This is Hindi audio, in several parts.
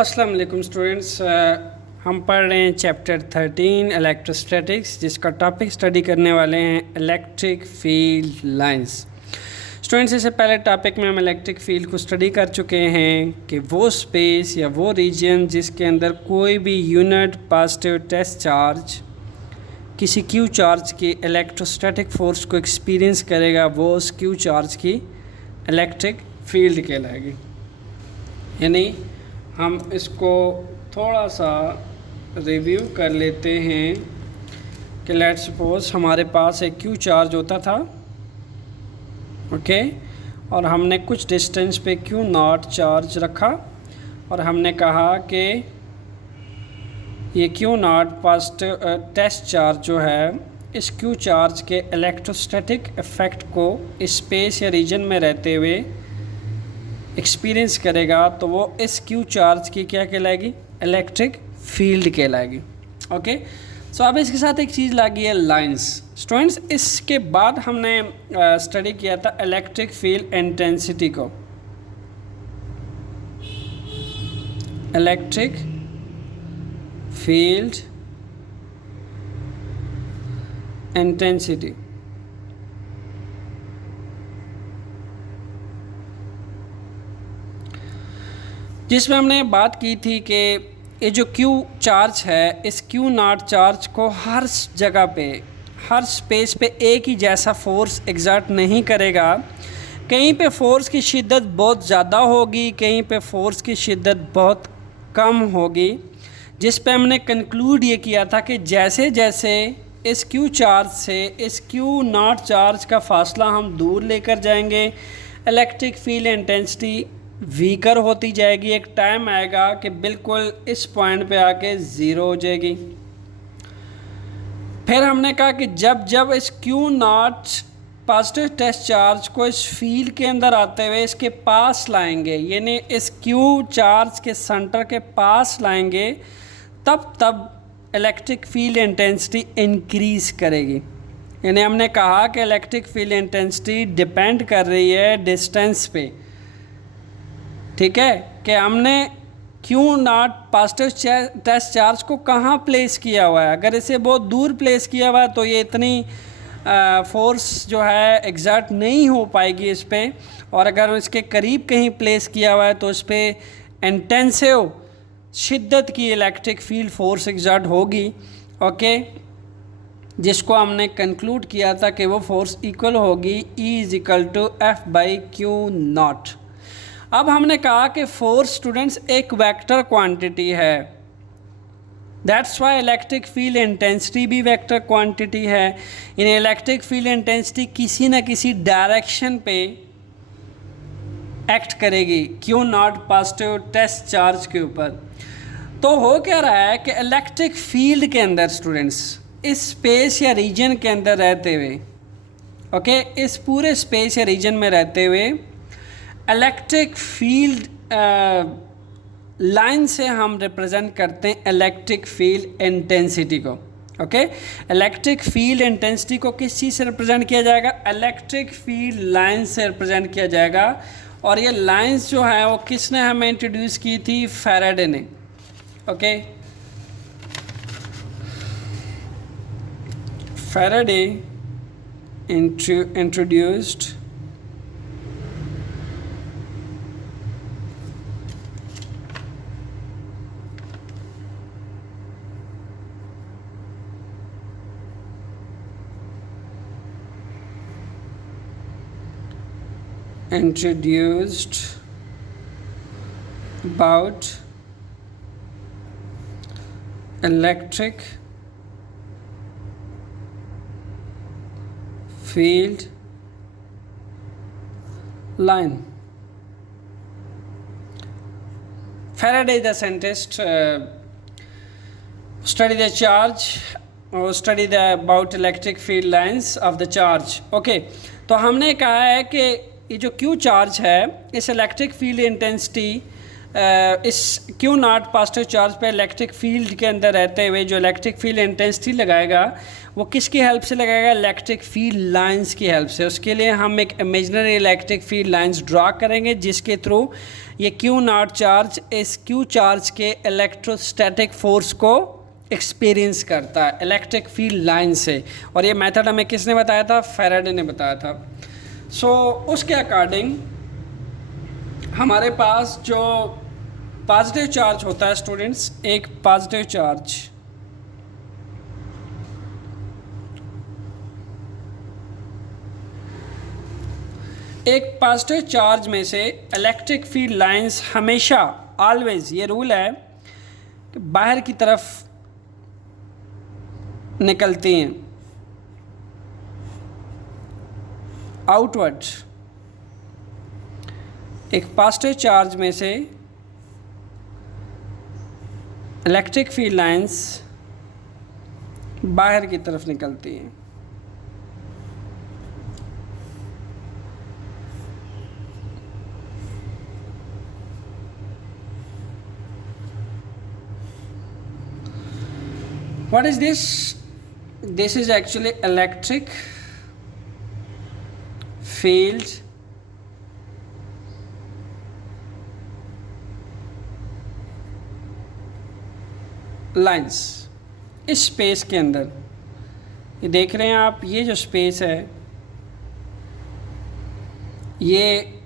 अस्सलाम वालेकुम स्टूडेंट्स। हम पढ़ रहे हैं चैप्टर 13 इलेक्ट्रोस्टैटिक्स, जिसका टॉपिक स्टडी करने वाले हैं इलेक्ट्रिक फील्ड लाइंस। स्टूडेंट्स, इससे पहले टॉपिक में हम इलेक्ट्रिक फील्ड को स्टडी कर चुके हैं कि वो स्पेस या वो रीजन जिसके अंदर कोई भी यूनिट पॉजिटिव टेस्ट चार्ज किसी क्यू चार्ज की इलेक्ट्रोस्टैटिक फोर्स को एक्सपीरियंस करेगा, वो उस क्यू चार्ज की इलेक्ट्रिक फील्ड कहलाएगी। यानी हम इसको थोड़ा सा रिव्यू कर लेते हैं कि लेट्स सपोज हमारे पास एक क्यू चार्ज होता था, ओके, और हमने कुछ डिस्टेंस पे क्यू नॉट चार्ज रखा और हमने कहा कि ये q naught positive test charge जो है इस क्यू चार्ज के इलेक्ट्रोस्टैटिक इफ़ेक्ट को स्पेस या रीजन में रहते हुए एक्सपीरियंस करेगा, तो वो इस क्यू चार्ज की क्या कहलाएगी? इलेक्ट्रिक फील्ड कहलाएगी। ओके, सो अब इसके साथ एक चीज़ लगी है लाइंस। स्टूडेंट्स, इसके बाद हमने स्टडी किया था इलेक्ट्रिक फील्ड इंटेंसिटी को। इलेक्ट्रिक फील्ड इंटेंसिटी, जिसमें हमने बात की थी कि ये जो क्यू चार्ज है, इस क्यू नॉट चार्ज को हर जगह पे, हर स्पेस पे एक ही जैसा फोर्स एग्जर्ट नहीं करेगा। कहीं पे फोर्स की शिद्दत बहुत ज़्यादा होगी, कहीं पे फोर्स की शिद्दत बहुत कम होगी, जिस पे हमने कंक्लूड ये किया था कि जैसे जैसे इस क्यू चार्ज से इस क्यू नॉट चार्ज का फासला हम दूर लेकर जाएंगे, इलेक्ट्रिक फील्ड इंटेंसिटी वीकर होती जाएगी। एक टाइम आएगा कि बिल्कुल इस पॉइंट पे आके ज़ीरो हो जाएगी। फिर हमने कहा कि जब जब इस q naught positive test charge को इस फील्ड के अंदर आते हुए इसके पास लाएंगे, यानी इस क्यू चार्ज के सेंटर के पास लाएंगे, तब इलेक्ट्रिक फील्ड इंटेंसिटी इंक्रीज़ करेगी। यानी हमने कहा कि इलेक्ट्रिक फील्ड इंटेंसिटी डिपेंड कर रही है डिस्टेंस पे, ठीक है, कि हमने q naught positive test charge को कहाँ प्लेस किया हुआ है। अगर इसे बहुत दूर प्लेस किया हुआ है तो ये इतनी फोर्स जो है एग्जर्ट नहीं हो पाएगी इस पर, और अगर इसके करीब कहीं प्लेस किया हुआ है तो इस पर इंटेंसिव शिद्दत की इलेक्ट्रिक फील्ड फोर्स एग्जर्ट होगी। ओके, जिसको हमने कंक्लूड किया था कि वो फोर्स इक्वल होगी E=F/Q0। अब हमने कहा कि फोर्स स्टूडेंट्स एक वेक्टर क्वांटिटी है, that's why electric field intensity भी वेक्टर क्वांटिटी है। यानी इलेक्ट्रिक फील्ड इंटेंसिटी किसी न किसी डायरेक्शन पे एक्ट करेगी q naught positive test charge के ऊपर। तो हो क्या रहा है कि इलेक्ट्रिक फील्ड के अंदर स्टूडेंट्स इस स्पेस या रीजन के अंदर रहते हुए, ओके, इस पूरे स्पेस या रीजन में रहते हुए इलेक्ट्रिक फील्ड लाइन से हम रिप्रेजेंट करते हैं इलेक्ट्रिक फील्ड इंटेंसिटी को। ओके, इलेक्ट्रिक फील्ड इंटेंसिटी को किस चीज़ से रिप्रेजेंट किया जाएगा? इलेक्ट्रिक फील्ड लाइन से रिप्रेजेंट किया जाएगा। और ये लाइंस जो है वो किसने हमें इंट्रोड्यूस की थी? फैराडे ने। Okay, Faraday introduced about electric field line. Faraday, the scientist, studied the charge or studied about electric field lines of the charge. Okay, तो हमने कहा है कि ये जो क्यू चार्ज है, इस इलेक्ट्रिक फील्ड इंटेंसिटी इस क्यू नॉट पॉजिटिव चार्ज पे इलेक्ट्रिक फील्ड के अंदर रहते हुए जो इलेक्ट्रिक फील्ड इंटेंसिटी लगाएगा वो किसकी हेल्प से लगाएगा? इलेक्ट्रिक फील्ड लाइंस की हेल्प से। उसके लिए हम एक imaginary electric field lines draw करेंगे जिसके थ्रू ये क्यू नॉट चार्ज इस क्यू चार्ज के इलेक्ट्रोस्टैटिक फोर्स को एक्सपीरियंस करता है इलेक्ट्रिक फील्ड लाइन से। और ये मेथड हमें किसने बताया था? फैराडे ने बताया था। सो उसके अकॉर्डिंग हमारे पास जो पॉजिटिव चार्ज होता है स्टूडेंट्स, एक पॉजिटिव चार्ज में से इलेक्ट्रिक फील्ड लाइंस हमेशा ऑलवेज, ये रूल है कि बाहर की तरफ निकलती हैं, आउटवर्ड। एक पॉजिटिव चार्ज में से इलेक्ट्रिक फील्ड लाइंस बाहर की तरफ निकलती हैं। What is this? This is actually electric field lines. इस स्पेस के अंदर ये देख रहे हैं आप, ये जो स्पेस है ये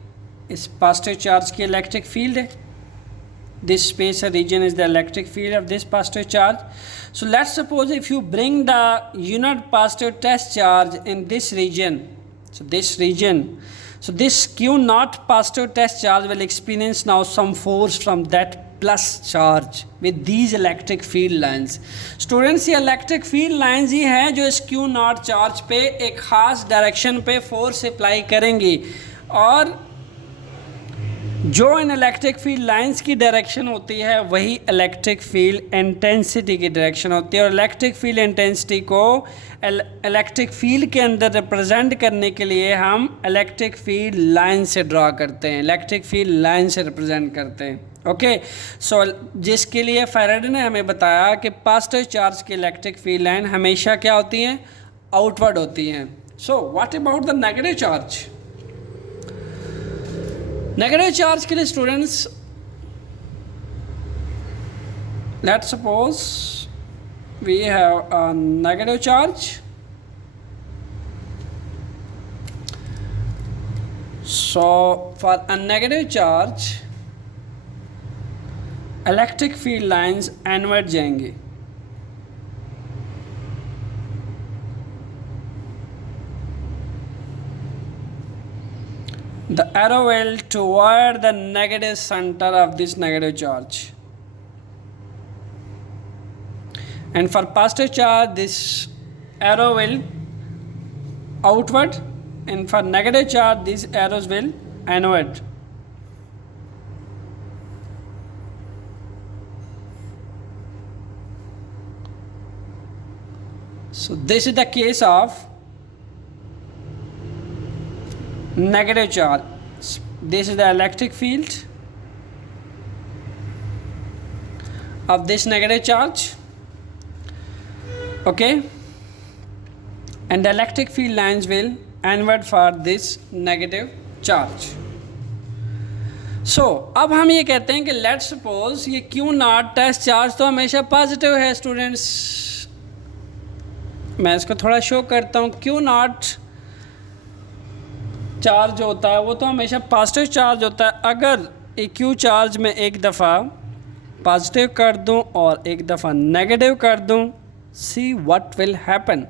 इस पॉजिटिव चार्ज की इलेक्ट्रिक फील्ड है। This space or region is the electric field of this positive charge. So let's suppose if you bring the unit positive test charge in this region, so this Q naught positive test charge will experience now some force from that plus charge with these electric field lines. Students, ये electric field lines ही हैं जो इस Q naught charge पे एक ख़ास डायरेक्शन पे फोर्स अप्लाई करेंगी, और जो इन इलेक्ट्रिक फील्ड लाइंस की डायरेक्शन होती है वही इलेक्ट्रिक फील्ड इंटेंसिटी की डायरेक्शन होती है। और इलेक्ट्रिक फील्ड इंटेंसिटी को इलेक्ट्रिक फील्ड के अंदर रिप्रेजेंट करने के लिए हम इलेक्ट्रिक फील्ड लाइन से ड्रा करते हैं, इलेक्ट्रिक फील्ड लाइन से रिप्रेजेंट करते हैं। ओके, सो जिसके लिए फैराडे ने हमें बताया कि पॉजिटिव चार्ज की इलेक्ट्रिक फील्ड लाइन हमेशा क्या होती हैं? आउटवर्ड होती हैं। So what about the negative charge? Negative charge के लिए students, let's suppose we have a negative charge, so for a negative charge electric field lines inward जाएंगी। The arrow will toward the negative center of this negative charge, and for positive charge this arrow will outward, and for negative charge these arrows will inward. So this is the case of negative charge. This is the electric field of this negative charge, okay, and the electric field lines will inward for this negative charge. So अब हम ये कहते हैं कि let's suppose ये Q naught टेस्ट चार्ज तो हमेशा पॉजिटिव है स्टूडेंट्स। मैं इसको थोड़ा शो करता हूँ। Q naught चार्ज होता है वो तो हमेशा पॉजिटिव चार्ज होता है। अगर एक क्यू चार्ज में एक दफ़ा पॉजिटिव कर दूं और एक दफ़ा नेगेटिव कर दूं, see what will happen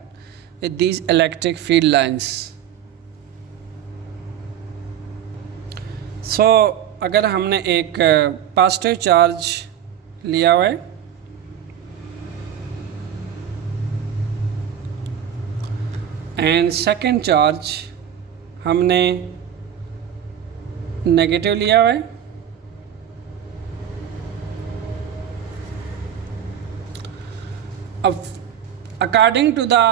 with these electric field lines. So अगर हमने एक पॉजिटिव चार्ज लिया हुआ है एंड सेकेंड चार्ज हमने नेगेटिव लिया हुआ है, अब according to the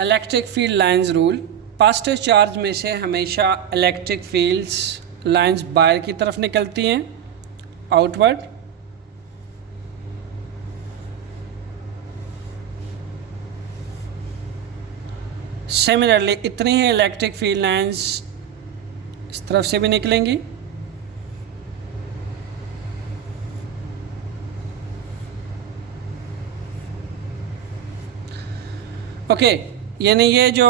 electric field lines rule, positive charge में से हमेशा इलेक्ट्रिक फील्ड्स लाइंस बाहर की तरफ निकलती हैं आउटवर्ड, सिमिलरली इतनी ही इलेक्ट्रिक फील्ड लाइंस इस तरफ से भी निकलेंगी। ओके, यानी ये जो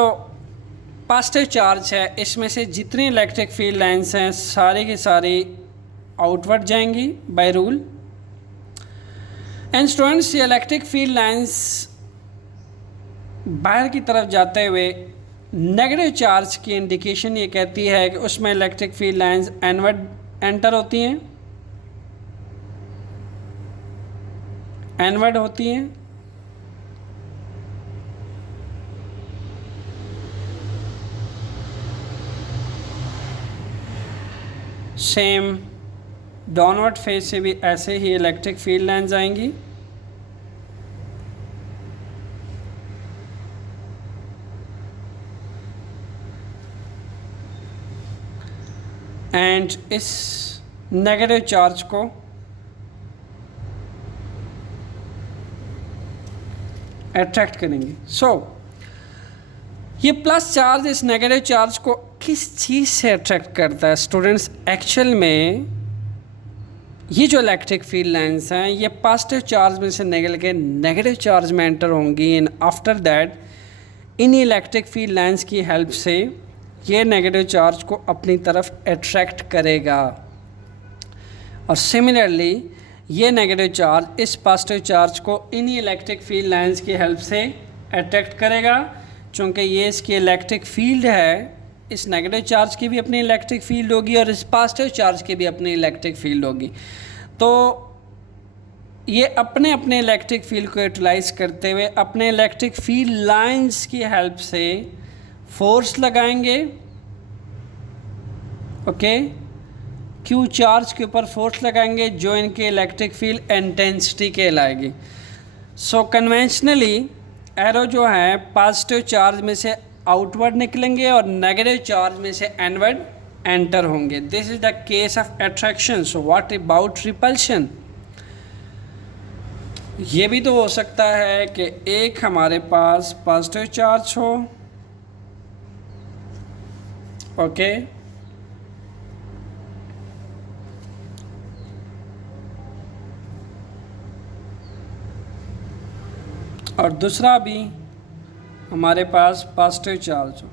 पॉजिटिव चार्ज है इसमें से जितनी इलेक्ट्रिक फील्ड लाइंस हैं सारी की सारी आउटवर्ड जाएंगी बाय रूल। एंड स्टूडेंट्स, ये इलेक्ट्रिक फील्ड लाइंस बाहर की तरफ जाते हुए नेगेटिव चार्ज की इंडिकेशन ये कहती है कि उसमें इलेक्ट्रिक फील्ड लाइंस एनवर्ड एंटर होती हैं, एनवर्ड होती हैं। सेम डाउनवर्ड फेज से भी ऐसे ही इलेक्ट्रिक फील्ड लाइंस आएंगी। एंड इस नेगेटिव चार्ज को अट्रैक्ट करेंगे। सो ये प्लस चार्ज इस नेगेटिव चार्ज को किस चीज़ से अट्रैक्ट करता है स्टूडेंट्स? एक्चुअल में ये जो इलेक्ट्रिक फील्ड लाइंस हैं ये पॉजिटिव चार्ज में से निकल के नेगेटिव चार्ज में एंटर होंगी and after that in electric field lines की हेल्प से ये नेगेटिव चार्ज को अपनी तरफ अट्रैक्ट करेगा और सिमिलरली ये नेगेटिव चार्ज इस पॉजिटिव चार्ज को इन्हीं इलेक्ट्रिक फील्ड लाइंस की हेल्प से अट्रैक्ट करेगा। चूँकि ये इसकी इलेक्ट्रिक फील्ड है, इस नेगेटिव चार्ज की भी अपनी इलेक्ट्रिक फील्ड होगी और इस पॉजिटिव चार्ज की भी अपनी इलेक्ट्रिक फील्ड होगी। तो ये अपने अपने इलेक्ट्रिक फील्ड को यूटिलाइज करते हुए अपने इलेक्ट्रिक फील्ड लाइंस की हेल्प से फोर्स लगाएंगे। ओके, क्यू चार्ज के ऊपर फोर्स लगाएंगे जो इनके इलेक्ट्रिक फील्ड इंटेंसिटी कहलाएगी। सो कन्वेंशनली एरो जो है पॉजिटिव चार्ज में से आउटवर्ड निकलेंगे और नेगेटिव चार्ज में से इनवर्ड एंटर होंगे। This is the case of attraction. So what about repulsion? ये भी तो हो सकता है कि एक हमारे पास पॉजिटिव चार्ज हो, ओके, और दूसरा भी हमारे पास पॉजिटिव चार्ज हो,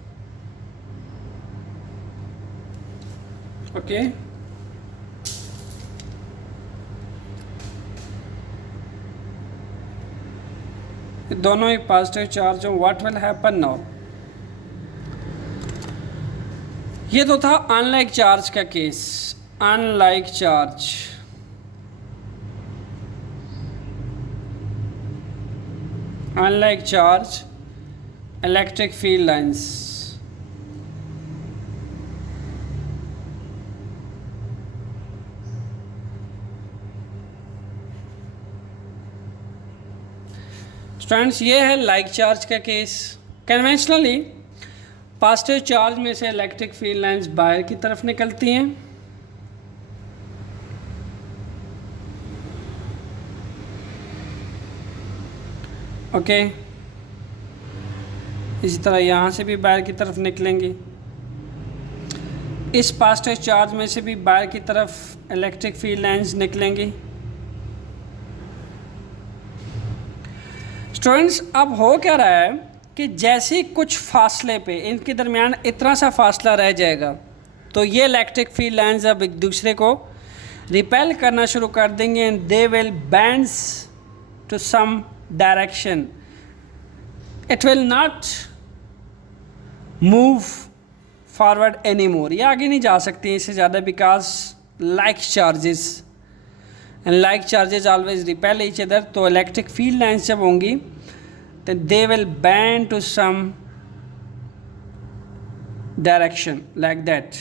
ओके। दोनों ही पॉजिटिव चार्ज हो, व्हाट विल हैपन नाउ? ये तो था अनलाइक चार्ज का case. Unlike charge, unlike charge electric field lines. Students, ये है लाइक चार्ज का केस। कन्वेंशनली पॉजिटिव चार्ज में से इलेक्ट्रिक फील्ड लाइंस बाहर की तरफ निकलती हैं, ओके। इसी तरह यहाँ से भी बाहर की तरफ निकलेंगी। इस पॉजिटिव चार्ज में से भी बाहर की तरफ इलेक्ट्रिक फील्ड लाइंस निकलेंगी। स्टूडेंट्स, अब हो क्या रहा है कि जैसे कुछ फासले पे इनके दरमियान इतना सा फासला रह जाएगा तो ये इलेक्ट्रिक फील्ड लाइंस अब एक दूसरे को रिपेल करना शुरू कर देंगे and they will bends to some direction. It will not move forward any more, ये आगे नहीं जा सकती इससे ज़्यादा, because like charges and like charges always repel each other. तो इलेक्ट्रिक फील्ड लाइंस जब होंगी तो they will bend to some direction like that.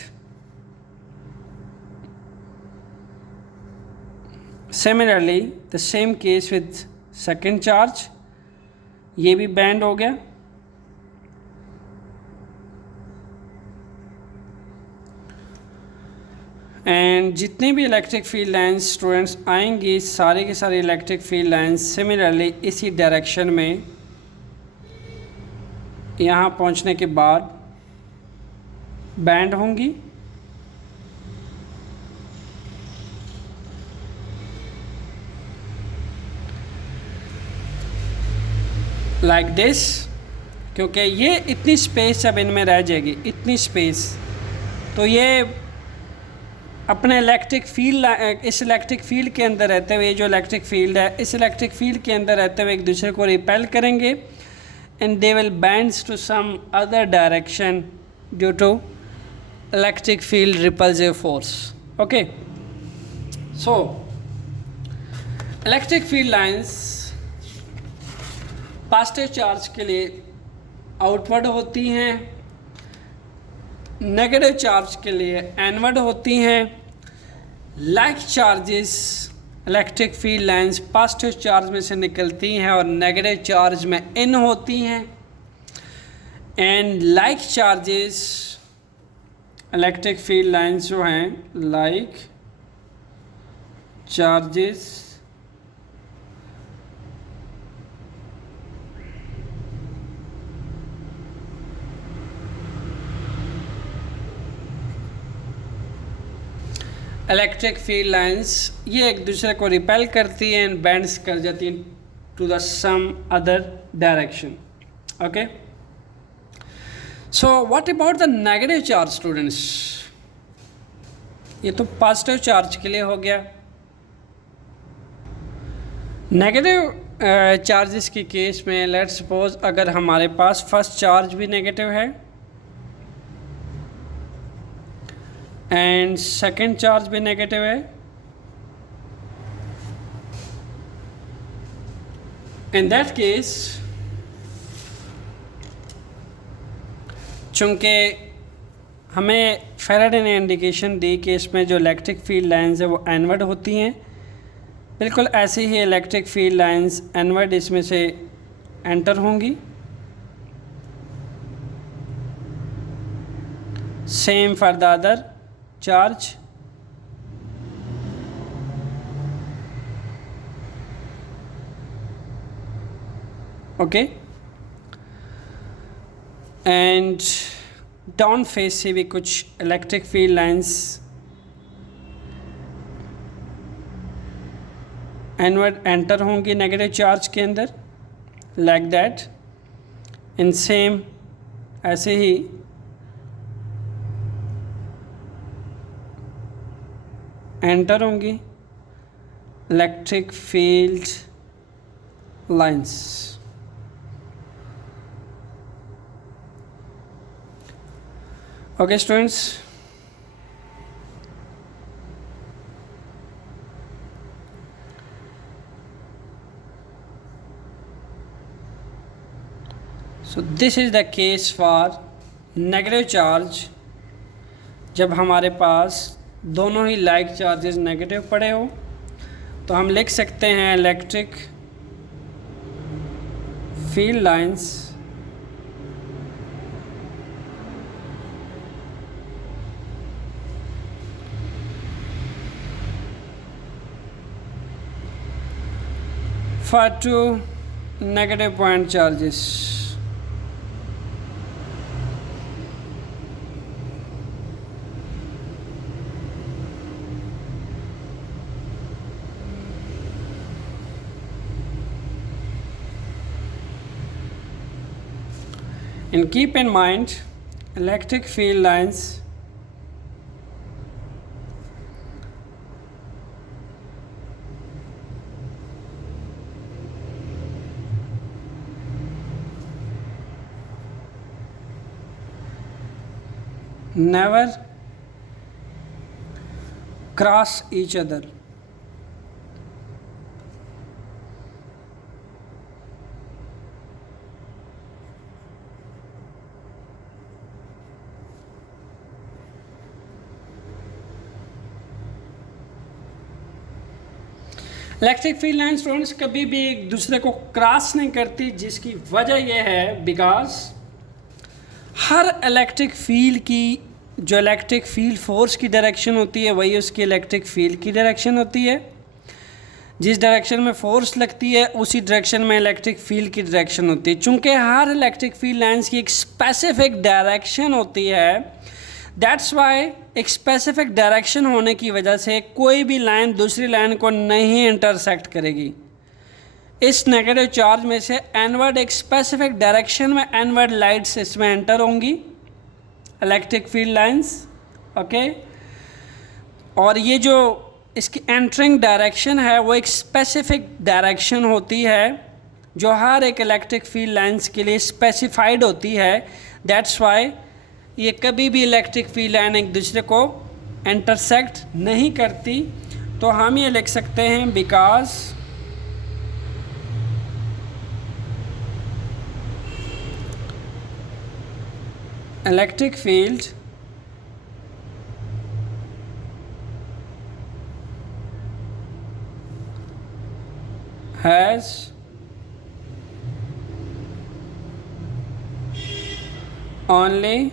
Similarly the same case with second charge, ये भी बैंड हो गया। एंड जितनी भी इलेक्ट्रिक फील्ड लाइंस स्टूडेंट्स आएंगी सारी की सारी इलेक्ट्रिक फील्ड लाइंस सिमिलरली इसी डायरेक्शन में यहाँ पहुँचने के बाद बैंड होंगी। लाइक दिस, क्योंकि ये इतनी स्पेस जब इनमें रह जाएगी, इतनी स्पेस, तो ये अपने इलेक्ट्रिक फील्ड, इस इलेक्ट्रिक फील्ड के अंदर रहते हुए, जो इलेक्ट्रिक फील्ड है इस इलेक्ट्रिक फील्ड के अंदर रहते हुए एक दूसरे को रिपेल करेंगे and they will bends to some other direction due to electric field repulsive force. Okay, so electric field lines positive charge के लिए आउटवर्ड होती हैं, नेगेटिव चार्ज के लिए इनवर्ड होती हैं। Like charges electric field lines positive charge में से निकलती हैं और नेगेटिव चार्ज में इन होती हैं। And like charges electric field lines जो हैं, like charges electric field lines ये एक दूसरे को रिपेल करती हैं एंड बेंड्स कर जाती हैं to the some other direction. Okay, so what about the negative charge students? ये तो पॉजिटिव चार्ज के लिए हो गया। नेगेटिव चार्जेस के केस में लेट्स सपोज अगर हमारे पास फर्स्ट चार्ज भी नेगेटिव है एंड सेकेंड चार्ज भी नेगेटिव है, इन दैट केस चूँकि हमें फैराडे ने इंडिकेशन दी कि इसमें जो इलेक्ट्रिक फील्ड लाइंस है वो इनवर्ड होती हैं, बिल्कुल ऐसे ही इलेक्ट्रिक फील्ड लाइंस इनवर्ड इसमें से एंटर होंगी। Same for the other charge. Okay, and down face से भी कुछ electric field lines inward enter होंगी नेगेटिव चार्ज के अंदर, लाइक दैट। इन सेम ऐसे ही एंटर होंगी electric field lines. Okay students, so this is the case for negative charge. जब हमारे पास दोनों ही लाइक चार्जेस नेगेटिव पड़े हो तो हम लिख सकते हैं electric field lines for two negative point charges. And keep in mind, electric field lines never cross each other. Electric field line students कभी भी एक दूसरे को क्रॉस नहीं करती, जिसकी वजह यह है बिकॉज हर इलेक्ट्रिक फील्ड की जो इलेक्ट्रिक फील्ड फोर्स की डायरेक्शन होती है वही उसकी इलेक्ट्रिक फील्ड की डायरेक्शन होती है। जिस डायरेक्शन में फोर्स लगती है उसी डायरेक्शन में इलेक्ट्रिक फील्ड की डायरेक्शन होती है। चूँकि हर इलेक्ट्रिक फील्ड लाइंस की एक स्पेसिफिक डायरेक्शन होती है, दैट्स वाई एक स्पेसिफिक डायरेक्शन होने की वजह से कोई भी लाइन दूसरी लाइन को नहीं इंटरसेक्ट करेगी। इस नेगेटिव चार्ज में से एनवर्ड एक स्पेसिफिक डायरेक्शन में एनवर्ड लाइट्स इसमें एंटर होंगी, इलेक्ट्रिक फील्ड लाइंस, ओके। और ये जो इसकी एंटरिंग डायरेक्शन है वो एक स्पेसिफिक डायरेक्शन होती है जो हर एक इलेक्ट्रिक फील्ड लाइंस के लिए स्पेसिफाइड होती है। दैट्स वाई ये कभी भी इलेक्ट्रिक फील्ड लाइन एक दूसरे को इंटरसेक्ट नहीं करती। तो हम ये लिख सकते हैं because electric field has only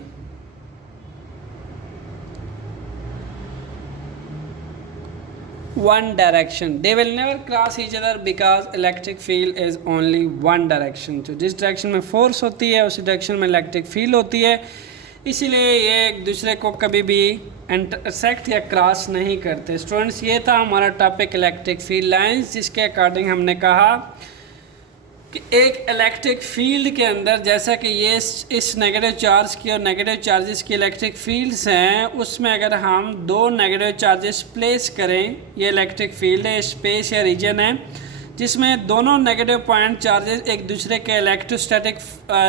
one direction. They will never cross each other because electric field is only one direction. तो जिस डायरेक्शन में फोर्स होती है उसी डायरेक्शन में इलेक्ट्रिक फील्ड होती है, इसीलिए ये एक दूसरे को कभी भी इंटरसेक्ट या क्रॉस नहीं करते। स्टूडेंट्स, ये था हमारा टॉपिक इलेक्ट्रिक फील्ड लाइंस, जिसके अकॉर्डिंग हमने कहा कि एक इलेक्ट्रिक फील्ड के अंदर जैसा कि ये इस नेगेटिव चार्ज की और नेगेटिव चार्जेस की इलेक्ट्रिक फील्ड्स हैं, उसमें अगर हम दो नेगेटिव चार्जेस प्लेस करें, ये इलेक्ट्रिक फील्ड है, स्पेस या रीजन है जिसमें दोनों नेगेटिव पॉइंट चार्जेस एक दूसरे के इलेक्ट्रोस्टैटिक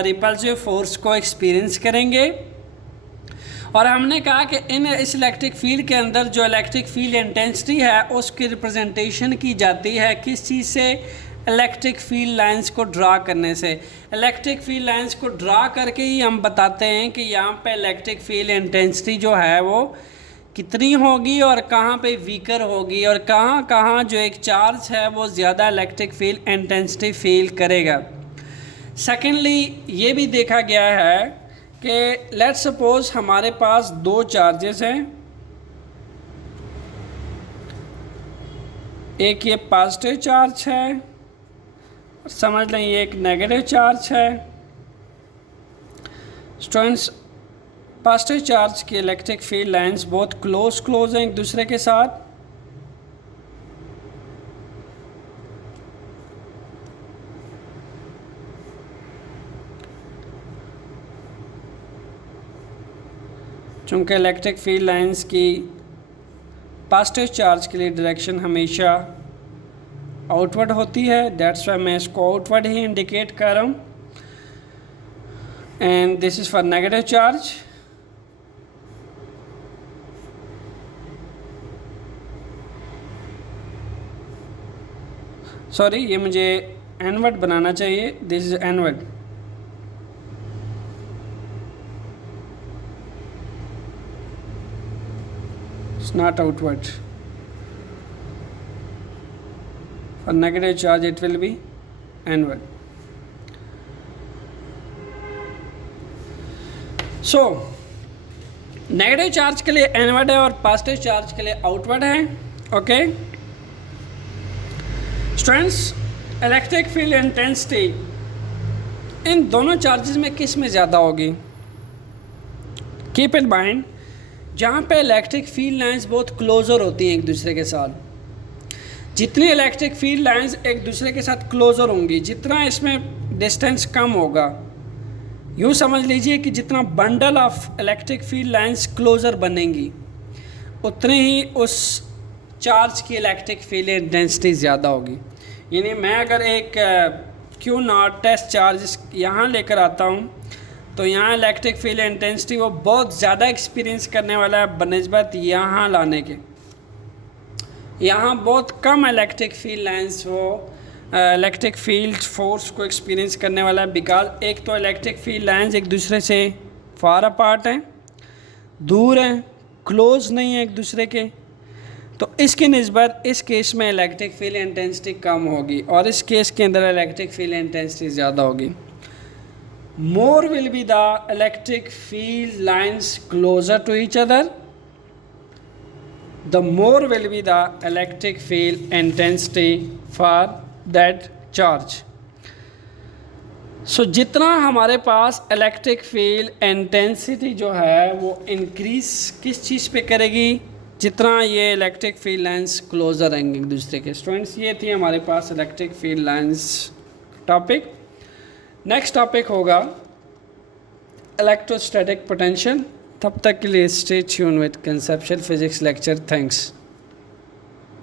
रिपल्सिव फोर्स को एक्सपीरियंस करेंगे। और हमने कहा कि इस इलेक्ट्रिक फील्ड के अंदर जो इलेक्ट्रिक फील्ड इंटेंसिटी है उसकी रिप्रेजेंटेशन की जाती है किस चीज़ से? इलेक्ट्रिक फील्ड लाइंस को ड्रा करने से। इलेक्ट्रिक फील्ड लाइंस को ड्रा करके ही हम बताते हैं कि यहाँ पे इलेक्ट्रिक फील्ड इंटेंसिटी जो है वो कितनी होगी और कहाँ पे वीकर होगी और कहाँ कहाँ जो एक चार्ज है वो ज़्यादा इलेक्ट्रिक फील्ड इंटेंसिटी फील करेगा। सेकेंडली ये भी देखा गया है कि लेट्स सपोज हमारे पास दो चार्जेस हैं, एक ये पॉजिटिव चार्ज है, समझ लें ये एक नेगेटिव चार्ज है। स्टूडेंट्स, पॉजिटिव चार्ज की इलेक्ट्रिक फील्ड लाइंस बहुत क्लोज हैं एक दूसरे के साथ। चूँकि इलेक्ट्रिक फील्ड लाइंस की पॉजिटिव चार्ज के लिए डायरेक्शन हमेशा आउटवर्ड होती है, दैट्स वाई मैं इसको आउटवर्ड ही इंडिकेट कर रहा हूँ। And this is for negative charge. Sorry, ये मुझे एनवर्ड बनाना चाहिए, this is एनवर्ड। It's not outward. For negative charge it will be inward. So negative charge के लिए इनवर्ड है और पॉजिटिव चार्ज के लिए आउटवर्ड है। Okay students, electric field intensity in दोनों चार्जेस में किस में ज़्यादा होगी? कीप इन माइंड, जहाँ पे इलेक्ट्रिक फील्ड लाइंस बहुत क्लोजर होती हैं एक दूसरे के साथ, जितनी इलेक्ट्रिक फील्ड लाइंस एक दूसरे के साथ क्लोजर होंगी, जितना इसमें डिस्टेंस कम होगा, यूँ समझ लीजिए कि जितना bundle of electric field lines closer बनेंगी उतने ही उस चार्ज की इलेक्ट्रिक फील्ड इंटेंसिटी ज़्यादा होगी। यानी मैं अगर एक क्यू नॉट टेस्ट चार्ज यहाँ लेकर आता हूँ तो यहाँ इलेक्ट्रिक फील्ड इंटेंसिटी वो बहुत ज़्यादा एक्सपीरियंस करने वाला है बनस्बत यहाँ लाने के। यहाँ बहुत कम इलेक्ट्रिक फील्ड लाइंस वो इलेक्ट्रिक फील्ड फोर्स को एक्सपीरियंस करने वाला है, बिकॉज एक तो इलेक्ट्रिक फील्ड लाइंस एक दूसरे से फार अपार्ट हैं, दूर हैं, क्लोज नहीं है एक दूसरे के, तो इसकी निस्बत इस केस में इलेक्ट्रिक फील्ड इंटेंसिटी कम होगी और इस केस के अंदर इलेक्ट्रिक फील्ड इंटेंसिटी ज़्यादा होगी। more will be the electric field lines closer to each other, the more will be the electric field intensity for that charge. सो जितना हमारे पास इलेक्ट्रिक फील्ड इंटेंसिटी जो है वो इंक्रीज किस चीज़ पे करेगी, जितना ये इलेक्ट्रिक फील्ड लाइंस क्लोजर रहेंगे एक दूसरे के। स्टूडेंट्स ये थी हमारे पास electric field lines topic. Next topic होगा इलेक्ट्रोस्टैटिक पोटेंशियल। तब तक के लिए stay tune with conceptual physics lecture. Thanks.